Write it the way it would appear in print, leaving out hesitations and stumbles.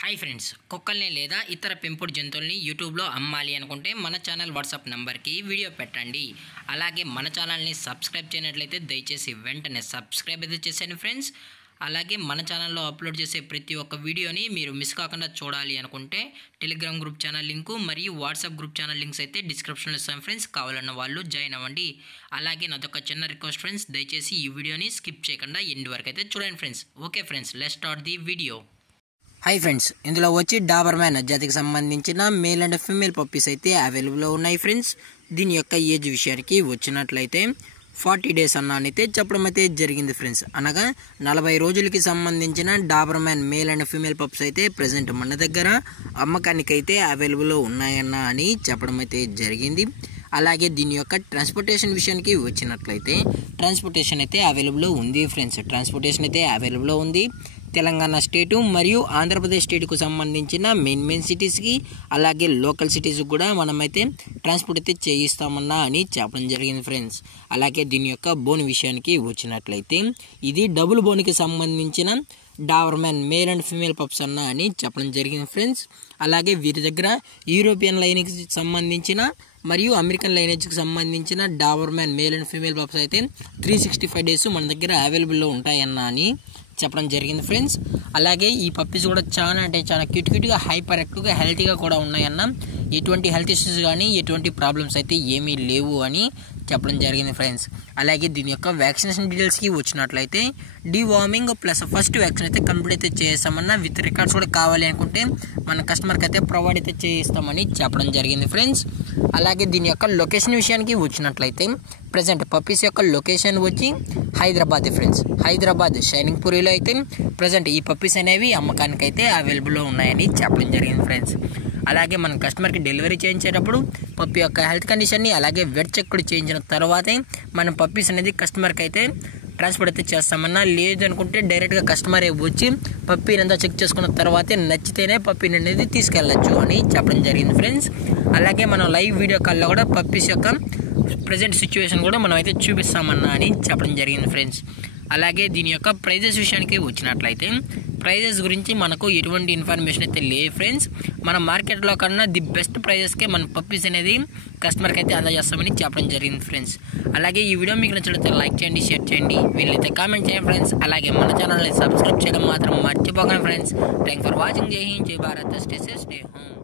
Hi friends, కుక్కల్ని లేదా ఇతర పెంపుడు జంతువుల్ని యూట్యూబ్లో అమ్మాలి అనుకుంటే మన ఛానల్ వాట్సాప్ నెంబర్కి వీడియో పెట్టండి. అలాగే మన ఛానల్ని సబ్స్క్రైబ్ చేయనట్లయితే దయచేసి వెంటనే సబ్స్క్రైబ్ అయితే చేసేయండి ఫ్రెండ్స్. అలాగే మన ఛానల్లో అప్లోడ్ చేసే ప్రతి ఒక్క వీడియోని మీరు మిస్ కాకుండా చూడాలి అనుకుంటే టెలిగ్రామ్ గ్రూప్ ఛానల్ లింకు మరియు వాట్సాప్ గ్రూప్ ఛానల్ లింక్స్ అయితే డిస్క్రిప్షన్లో ఇస్తాను ఫ్రెండ్స్. కావాలన్న వాళ్ళు జాయిన్ అవ్వండి. అలాగే నాదొక చిన్న రిక్వెస్ట్ ఫ్రెండ్స్, దయచేసి ఈ వీడియోని స్కిప్ చేయకుండా ఎండ్ వరకు అయితే చూడండి friends. Okay friends, let's start the video. Hi friends, ఇందులో వచ్చి డాబర్ మ్యాన్ జాతికి సంబంధించిన మేల్ అండ్ ఫీమేల్ పప్పీస్ అయితే అవైలబుల్లో ఉన్నాయి ఫ్రెండ్స్. దీని యొక్క ఏజ్ విషయానికి వచ్చినట్లయితే 40 డేస్ అన్నైతే చెప్పడం అయితే జరిగింది ఫ్రెండ్స్. అనగా 40 రోజులకి సంబంధించిన Dabur man male and female pups అయితే ప్రజెంట్ మన దగ్గర అమ్మకానికి అయితే అవైలబుల్లో ఉన్నాయన్న అని చెప్పడం అయితే జరిగింది. అలాగే దీని యొక్క ట్రాన్స్పోర్టేషన్ విషయానికి వచ్చినట్లయితే ట్రాన్స్పోర్టేషన్ అయితే అవైలబుల్లో ఉంది ఫ్రెండ్స్. ట్రాన్స్పోర్టేషన్ అయితే అవైలబుల్లో ఉంది. తెలంగాణ స్టేటు మరియు ఆంధ్రప్రదేశ్ స్టేట్కు సంబంధించిన మెయిన్ సిటీస్కి అలాగే లోకల్ సిటీస్కి కూడా మనమైతే ట్రాన్స్పోర్ట్ అయితే చేయిస్తామన్నా అని చెప్పడం జరిగింది ఫ్రెండ్స్. అలాగే దీని యొక్క బోన్ విషయానికి వచ్చినట్లయితే ఇది డబుల్ బోన్కి సంబంధించిన Dabur man male and female pups అన్న అని చెప్పడం జరిగింది ఫ్రెండ్స్. అలాగే వీరి దగ్గర యూరోపియన్ లైన్కి సంబంధించిన మరియు అమెరికన్ లైనేజ్కి సంబంధించిన Dabur man male and female pups అయితే 365 డేస్ మన దగ్గర అవైలబుల్లో ఉంటాయన్న అని చెప్పడం జరిగింది ఫ్రెండ్స్. అలాగే ఈ పప్పీస్ కూడా చాలా క్యూట్గా హైపర్ యాక్టివ్గా హెల్తీగా కూడా ఉన్నాయన్న. ఎటువంటి హెల్త్ ఇష్యూస్ కానీ ఎటువంటి ప్రాబ్లమ్స్ అయితే ఏమీ లేవు అని చెప్పడం జరిగింది ఫ్రెండ్స్. అలాగే దీని యొక్క వ్యాక్సినేషన్ డీటెయిల్స్కి వచ్చినట్లయితే డీవార్మింగ్ ప్లస్ ఫస్ట్ వ్యాక్సిన్ అయితే కంప్లీట్ అయితే చేస్తామన్నా విత్ రికార్డ్స్ కూడా కావాలి అనుకుంటే మన కస్టమర్కి అయితే ప్రొవైడ్ అయితే చేయిస్తామని చెప్పడం జరిగింది ఫ్రెండ్స్. అలాగే దీని యొక్క లొకేషన్ విషయానికి వచ్చినట్లయితే ప్రజెంట్ పప్పీస్ యొక్క లొకేషన్ వచ్చి హైదరాబాద్ ఫ్రెండ్స్. హైదరాబాద్ షైనింగ్ పూరిలో అయితే ప్రజెంట్ ఈ పప్పీస్ అనేవి అమ్మకానికి అయితే అవైలబుల్లో ఉన్నాయని చెప్పడం జరిగింది ఫ్రెండ్స్. అలాగే మన కస్టమర్కి డెలివరీ చేయించేటప్పుడు పప్పీ యొక్క హెల్త్ కండిషన్ని అలాగే వెట్ చెక్ కూడా చేయించిన తర్వాతే మనం పప్పీస్ అనేది కస్టమర్కి అయితే ట్రాన్స్పోర్ట్ అయితే చేస్తామన్నా. లేదనుకుంటే డైరెక్ట్గా కస్టమరే వచ్చి పప్పీని అంతా చెక్ చేసుకున్న తర్వాతే నచ్చితేనే పప్పీని అనేది తీసుకెళ్ళచ్చు అని చెప్పడం జరిగింది ఫ్రెండ్స్. అలాగే మనం లైవ్ వీడియో కాల్లో కూడా పప్పీస్ యొక్క ప్రజెంట్ సిచ్యువేషన్ కూడా మనం అయితే చూపిస్తామన్నా అని చెప్పడం జరిగింది ఫ్రెండ్స్. అలాగే దీని యొక్క ప్రైజెస్ విషయానికి వచ్చినట్లయితే ప్రైజెస్ గురించి మనకు ఎటువంటి ఇన్ఫర్మేషన్ అయితే లేదు ఫ్రెండ్స్. మన మార్కెట్లో కన్నా ది బెస్ట్ ప్రైజెస్కే మన పప్పీస్ అనేది కస్టమర్కి అయితే అందజేస్తామని చెప్పడం జరిగింది ఫ్రెండ్స్. అలాగే ఈ వీడియో మీకు నచ్చినట్లయితే లైక్ చేయండి, షేర్ చేయండి, వీళ్ళైతే కామెంట్ చేయండి ఫ్రెండ్స్. అలాగే మన ఛానల్ని సబ్స్క్రైబ్ చేయడం మాత్రం మర్చిపోకండి ఫ్రెండ్స్. Thank for watching. జై హింద్, జై Bharat, stay safe, stay home.